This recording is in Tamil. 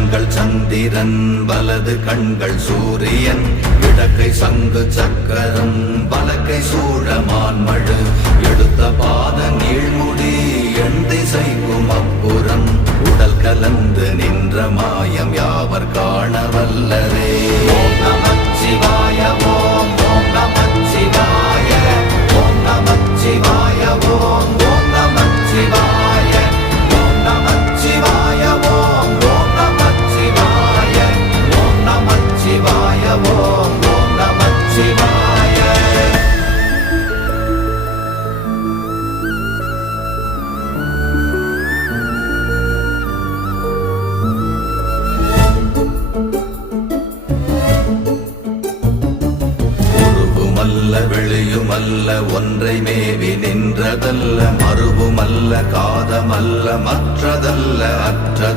கண்கள் சந்திரன் வலது கண்கள் சூரியன் இடக்கை சங்கு சக்கரம் வலக்கை சூழமான்மழு எடுத்த பாத நீழ்முடி எண் திசைக்கும் அப்புறம் உடல் கலந்து நின்ற மாயம் யாவர் காண வல்லரே. ஓம் நமச்சிவாய ஓம் ஓம் நமச்சிவாய ஓம் நமச்சிவாய ஓம் ஓம் நமச்சிவாய ஓம் நமச்சிவாய ஓம் ஓம் நமச்சிவாய ஓம் நமச்சிவாய ஓம் ஓம் நமச்சிவாய. வெளியுமல்ல ஒன்றை மேவி நின்றதல்ல மறுவுமல்ல காதமல்ல மற்றத